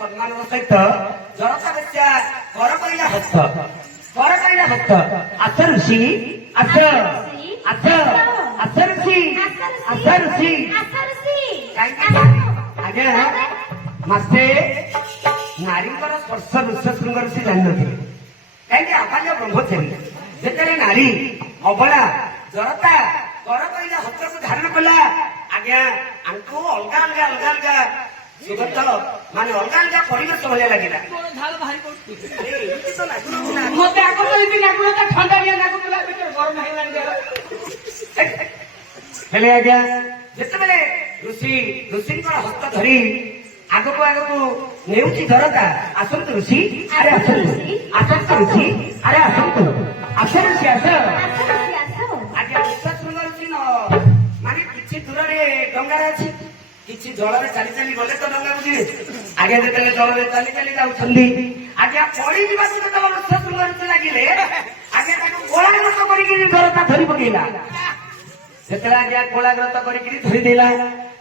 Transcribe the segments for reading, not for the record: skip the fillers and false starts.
ସମ୍ମାନର ସହିତ ଜନତା ବେଶ୍ୟା କର କରିଲା ଭକ୍ତ ଆସ ଋଷି ଆସ ଆସ ଆସ ଋଷି ଆସ ଋଷି ଆଜ୍ଞା ମାସେ ନାରୀଙ୍କର ସ୍ପର୍ଶ ବିଶ୍ୱ ଶୃଙ୍ଗ ଋଷି ଜାଣିନଥିଲେ କାହିଁକି ଆବାଲ୍ୟ ବ୍ରହ୍ମଚାରୀ ଯେତେବେଳେ ନାରୀ ଅବଳା ଜନତା କର କରିଲା ହସ୍ତକୁ ଧାରଣ କଲା ଆଜ୍ଞା ଆମକୁ ଅଲଗା ଅଲଗା ଅଲଗା ଅଲଗା ସୁଗନ୍ଧ ମାନେ ଅଲଗା ଅଲଗା ପରିବେଶ ଭଳିଆ ଲାଗିଲା ମତେ ଆଗ ଲାଗୁଥିଲା ଥଣ୍ଡା ବି ଲାଗୁଥିଲା ଗରମ ହେଇଗଲାଣି ହେଲେ ଆଜ୍ଞା ଯେତେବେଳେ ଋଷିଙ୍କର ହସ୍ତ ଧରି ଆଗକୁ ଆଗକୁ ନେଉଛି ଝରକା ଆସନ୍ତୁ ଋଷି ଆରେ ଆସନ୍ତୁ ଆସନ୍ତୁ ଋଷି ଆରେ ଆସନ୍ତୁ ଆସ ଋଷି ଆସ ଆଜ୍ଞା ଶୃଙ୍ଗ ଋଷି ମାନେ କିଛି ଦୂରରେ ଡଙ୍ଗାରେ ଅଛି କିଛି ଜଳରେ ଚାଲି ଚାଲି ଗଲେ ତ ଡଙ୍ଗା ବୁଝିବେ ଆଜ୍ଞା ଯେତେବେଳେ ଜଳରେ ଚାଲି ଚାଲି ଯାଉଛନ୍ତି ଆଜ୍ଞା ପଡିଯିବାକୁ ଯେତେବେଳେ ଶୃଙ୍ଗ ଋଷି ଲାଗିଲେ ଆଜ୍ଞା ତାକୁ ଗୋଳାଗ୍ରତ କରିକି ଝରକା ଧରି ପକେଇଲା ଯେତେବେଳେ ଆଜ୍ଞା ଗୋଳାଗ୍ରତ କରିକି ଧରିଦେଲା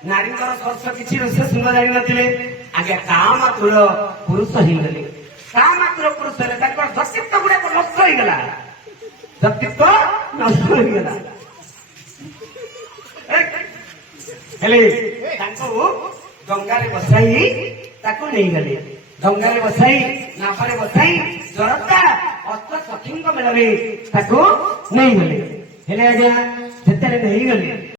ନାରୀଙ୍କର ସ୍ପର୍ଶ କିଛି ଋଷି ଶୃଙ୍ଗ ଜାଣିନଥିଲେ ଆଜ୍ଞା ତା ମାତ୍ର ପୁରୁଷ ହେଇଗଲେ ତା ମାତ୍ର ପୁରୁଷ ହେଲେ ତାଙ୍କର ବ୍ୟକ୍ତିତ୍ୱ ଗୁଡାକ ନଷ୍ଟ ହେଇଗଲା ହେଲେ ତାଙ୍କୁ ଡଙ୍ଗାରେ ବସାଇ ତାକୁ ନେଇଗଲେ ଡଙ୍ଗାରେ ବସାଇ ନାଭରେ ବସାଇ ଜରତା ଅସ୍ତ ସଖୀଙ୍କ ମେଳରେ ତାକୁ ନେଇଗଲେ ହେଲେ ଆଜ୍ଞା ଯେତେବେଳେ ନେଇଗଲେ